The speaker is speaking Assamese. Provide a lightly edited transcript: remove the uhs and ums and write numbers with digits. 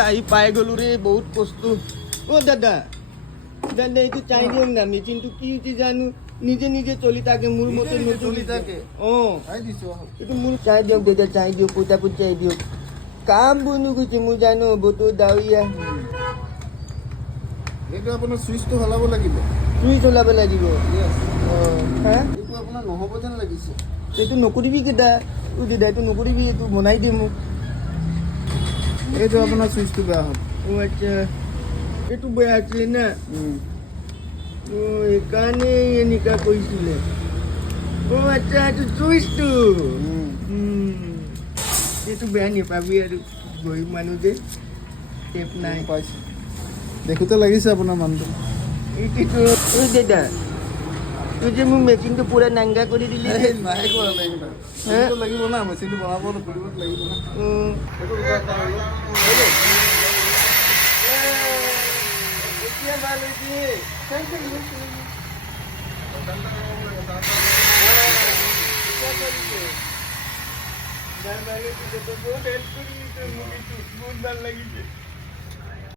আহি পাই গ'লো ৰে বহুত কষ্ট অ' দাদা দাদা এইটো চাই দিয়ক না মেচিনটো কি হৈছে জানো নিজে নিজে চলি থাকে মোৰ মতে নচলি থাকে অঁ এইটো মোৰ চাই দিয়ক দাদা চাই দিয়ক পটাপট চাই দিয়ক কাম বনো গৈছে মোৰ জানো বতৰ ডাৱৰীয়া এইটো আপোনাৰ চুইচটো সলাব লাগিব চুইচ ওলাব লাগিব অঁ হা এইটো আপোনাৰ নহ'ব যেন লাগিছে এইটো নকৰিবি কেইটা তোৰ দাদা এইটো নকৰিবি এইটো বনাই দে মোক এইটো আপোনাৰ চুইচটো বেয়া হ'ল অ' আচ্ছা এইটো বেয়া আছিলে না এইকাৰণে এনেকুৱা কৰিছিলে অ' আচ্ছা এইটো চুইচটো এইটো বেয়া নাপাবি আৰু গৰীব মানুহ যে টেপ নাই পাইছে দেখোঁতে লাগিছে আপোনাৰ মানুহটো এইটোতো ঐ দাদা তুই যে মোক মেচিনটো পুৰা নাংগা কৰি দিলি যে নাই কৰা নাই এইকেইটা এইটো লাগিব না মেচিনটো বনাব খুলিব লাগিব না এতিয়া ভাল হৈছে বহুত হেল্প কৰি দিছে মোক এইটো বহুত ভাল লাগিছে